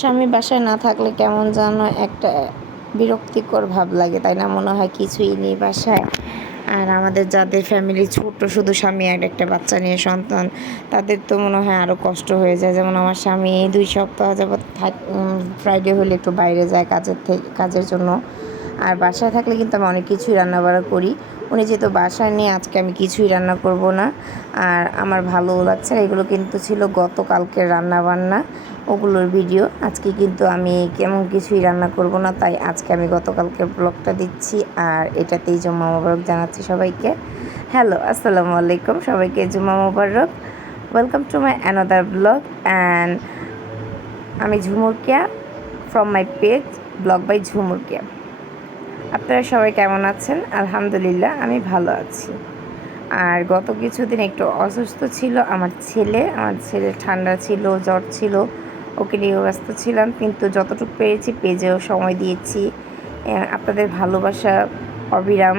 স্বামী বাসায় না থাকলে কেমন যেন একটা বিরক্তিকর ভাব লাগে, তাই না? মনে হয় কিছুই নেই বাসায়। আর আমাদের যাদের ফ্যামিলি ছোট, শুধু স্বামী আর একটা বাচ্চা নিয়ে সন্তান, তাদের তো মনে হয় আরও কষ্ট হয়ে যায়। যেমন আমার স্বামী এই 2 সপ্তাহ যাবৎ ফ্রাইডে হলে একটু বাইরে যায় কাজের জন্য। আর বাসায় থাকলে কিন্তু আমি অনেক কিছুই রান্নাবাড়া করি। উনি যেহেতু বাসায় নেই, আজকে আমি কিছুই রান্না করব না। আর আমার ভালোও লাগছে না। এগুলো কিন্তু ছিল গতকালকের রান্নাবান্না, ওগুলোর ভিডিও। আজকে কিন্তু আমি কেমন কিছুই রান্না করব না, তাই আজকে আমি গতকালকের ব্লগটা দিচ্ছি। আর এটাতেই জুম্মা মোবারক জানাচ্ছি সবাইকে। হ্যালো, আসসালামু আলাইকুম সবাইকে, জুম্মা মোবারক। Welcome to my another blog. And আমি Jhumurkia from my page blog by Jhumurkia. আপনারা সবাই কেমন আছেন? আলহামদুলিল্লাহ, আমি ভালো আছি। আর গত কিছুদিন একটু অসুস্থ ছিল আমার ছেলে ঠান্ডা ছিল, জ্বর ছিল, ওকে নিয়ে ব্যস্ত ছিলাম। কিন্তু যতটুকু পেরেছি পেজেও সময় দিয়েছি। আপনাদের ভালোবাসা অবিরাম।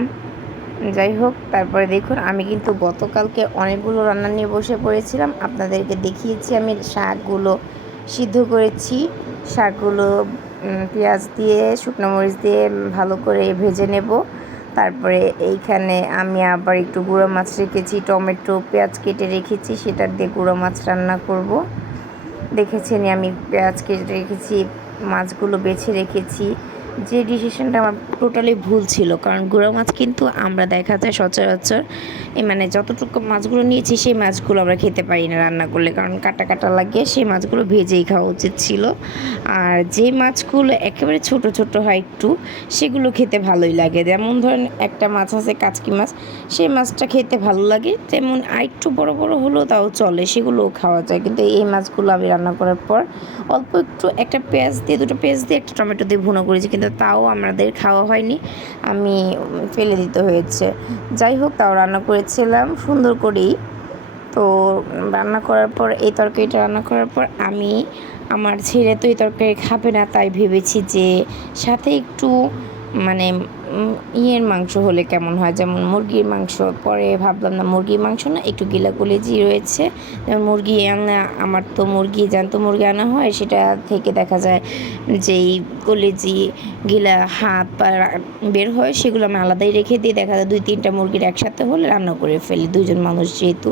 যাই হোক, তারপরে দেখুন, আমি কিন্তু গতকালকে অনেকগুলো রান্না নিয়ে বসে পড়েছিলাম। আপনাদেরকে দেখিয়েছি আমি শাকগুলো সিদ্ধ করেছি। শাকগুলো পেঁয়াজ দিয়ে, শুকনো মরিচ দিয়ে ভালো করে ভেজে নেব। তারপরে এইখানে আমি আবার একটু গুঁড়ো মাছ রেখেছি, টমেটো পেঁয়াজ কেটে রেখেছি, সেটা দিয়ে গুঁড়ো মাছ রান্না করব। দেখেছেন আমি পেঁয়াজ কেটে রেখেছি, মাছগুলো বেছে রেখেছি। যে ডিসিশনটা আমার টোটালি ভুল ছিল, কারণ গুঁড়ো মাছ কিন্তু আমরা দেখা যায় সচরাচর মানে যতটুকু মাছগুলো নিয়েছি সেই মাছগুলো আমরা খেতে পারি না রান্না করলে, কারণ কাটা কাটা লাগে। সেই মাছগুলো ভেজেই খাওয়া উচিত ছিল। আর যে মাছগুলো একেবারে ছোট ছোট হয় একটু, সেগুলো খেতে ভালোই লাগে। যেমন ধরেন একটা মাছ আছে কাচকি মাছ, সেই মাছটা খেতে ভালো লাগে। তেমন আরেকটু বড় বড় হলেও তাও চলে, সেগুলোও খাওয়া যায়। কিন্তু এই মাছগুলো আমি রান্না করার পর অল্প একটু একটা পেঁয়াজ দিয়ে, দুটো পেঁয়াজ দিয়ে, একটা টমেটো দিয়ে ভুনা করেছি, কিন্তু তাও আমাদের খাওয়া হয়নি, আমি ফেলে দিতে হয়েছে। যাই হোক, তাও রান্না করেছিলাম সুন্দর করেই। তো রান্না করার পর, এই তরকারিটা রান্না করার পর আমার ছেলে তো এই তরকারি খাবে না, তাই ভেবেছি যে সাথে একটু মানে ইয়ের মাংস হলে কেমন হয়, যেমন মুরগির মাংস। পরে ভাবলাম না, মুরগির মাংস না, একটু গিলা কলেজি রয়েছে, যেমন মুরগি আনা, আমার তো জ্যান্ত মুরগি আনা হয়, সেটা থেকে দেখা যায় যেই কলেজি গিলা হাত পা বের হয়, সেগুলো আমি আলাদাই রেখে দিই। দেখা যায় 2-3টা মুরগির একসাথে হলে রান্না করে ফেলি, 2জন মানুষ যেহেতু।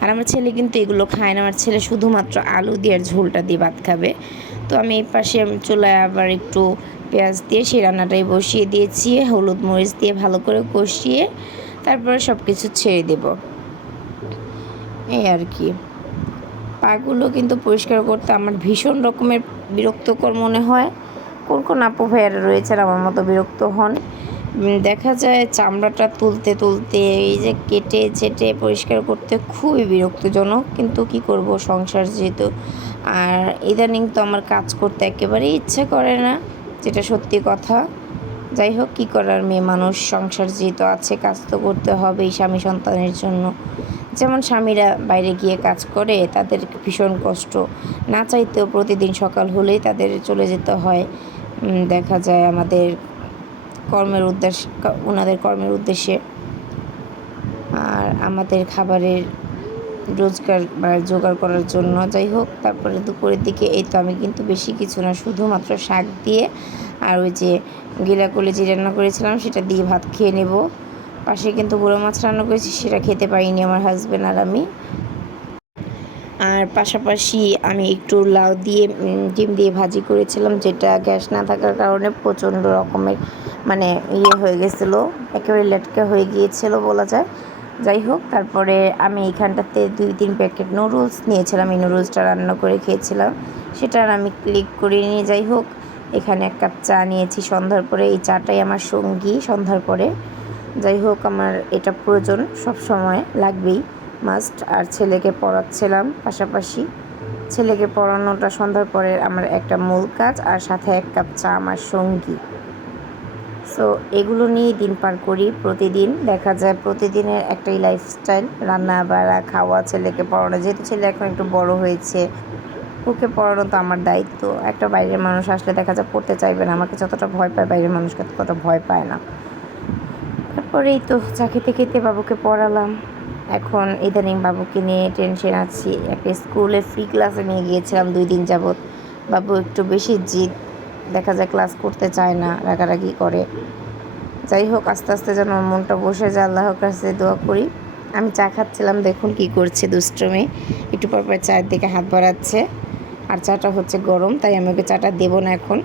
আর আমার ছেলে কিন্তু এগুলো খায় না, আমার ছেলে শুধুমাত্র আলু দিয়ে আর ঝোলটা দিয়ে ভাত খাবে। তো আমি এই পাশে চুলায় আবার একটু পেঁয়াজ দিয়ে সেই রান্নাটাই বসিয়ে দিয়েছি, হলুদ মরিচ দিয়ে ভালো করে কষিয়ে তারপরে সব কিছু ছেড়ে দেব, এই আর কি। পাগুলো কিন্তু পরিষ্কার করতে আমার ভীষণ রকমের বিরক্তকর মনে হয়। কোন কোন আপু ভাইয়ারা রয়েছেন আমার মতো বিরক্ত হন। দেখা যায় চামড়াটা তুলতে তুলতে, এই যে কেটে ছেটে পরিষ্কার করতে খুবই বিরক্তজনক, কিন্তু কি করব, সংসার যেহেতু। আর ইদানিং তো আমার কাজ করতে একেবারেই ইচ্ছে করে না, যেটা সত্যি কথা। যাই হোক, কী করার, মেয়ে মানুষ, সংসার যেহেতু আছে, কাজ তো করতে হবেই স্বামী সন্তানের জন্য। যেমন স্বামীরা বাইরে গিয়ে কাজ করে, তাদের ভীষণ কষ্ট, না চাইতেও প্রতিদিন সকাল হলেই তাদের চলে যেতে হয়। দেখা যায় আমাদের ওনাদের কর্মের উদ্দেশ্যে, আর আমাদের খাবারের রোজগার বা জোগাড় করার জন্য। যাই হোক, তারপরে দুপুরের দিকে এই তো আমি কিন্তু বেশি কিছু না, শুধুমাত্র শাক দিয়ে আর ওই যে গিলা কলেজি রান্না করেছিলাম সেটা দিয়ে ভাত খেয়ে নেব। পাশে কিন্তু গুঁড়ো মাছ রান্না করেছি, সেটা খেতে পারিনি আমার হাজব্যান্ড আর আমি। আর পাশাপাশি আমি একটু লাউ দিয়ে ডিম দিয়ে ভাজি করেছিলাম, যেটা গ্যাস না থাকার কারণে প্রচণ্ড রকমের মানে হয়ে গেছিলো, একেবারে লেটকা হয়ে গিয়েছিল বলা যায়। যাই হোক, তারপরে আমি এইখানটাতে 2-3 প্যাকেট নুডলস নিয়েছিলাম, এই নুডলসটা রান্না করে খেয়েছিলাম, সেটা আমি ক্লিক করে নিয়ে। যাই হোক, এখানে 1 কাপ চা নিয়েছি সন্ধ্যার পরে, এই চাটাই আমার সঙ্গী সন্ধ্যার পরে। যাই হোক, আমার এটা প্রয়োজন, সব সময় লাগবেই, মাস্ট। আর ছেলেকে পড়াচ্ছিলাম পাশাপাশি, ছেলেকে পড়ানোটা সন্ধ্যার পরে আমার একটা মূল কাজ, আর সাথে 1 কাপ চা আমার সঙ্গী। সো এগুলো নিয়েই দিন পার করি প্রতিদিন। দেখা যায় প্রতিদিনের একটাই লাইফস্টাইল, রান্না বাড়া, খাওয়া, ছেলেকে পড়ানো। যেহেতু ছেলে এখন একটু বড় হয়েছে, ওকে পড়ানো তো আমার দায়িত্ব। একটা বাইরের মানুষ আসলে দেখা যায় পড়তে চাইবে না, আমাকে যতটা ভয় পায় বাইরের মানুষকে ততটা ভয় পায় না। তারপরেই তো চা খেতে খেতে বাবুকে পড়ালাম। এখন ইদানিং বাবুকে নিয়ে টেনশন আছি। একটা স্কুলে ফ্রি ক্লাসে নিয়ে গিয়েছিলাম 2 দিন যাবৎ, বাবু একটু বেশি জিদ, দেখা যায় ক্লাস করতে চায় না, রাগারাগি করে। যাই হোক, আস্তে আস্তে যেন ওর মনটা বসে যায়, আল্লাহর কাছে দোয়া করি। আমি চা খাচ্ছিলাম, দেখুন কি করছে দুষ্টুমি, একটু পর পর চায়ের দিকে হাত বাড়াচ্ছে। আর চাটা হচ্ছে গরম, তাই আমি ওকে চাটা দেবো না এখন।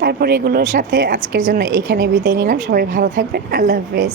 তারপর এগুলোর সাথে আজকের জন্য এখানে বিদায় নিলাম। সবাই ভালো থাকবেন, আল্লাহ হাফেজ।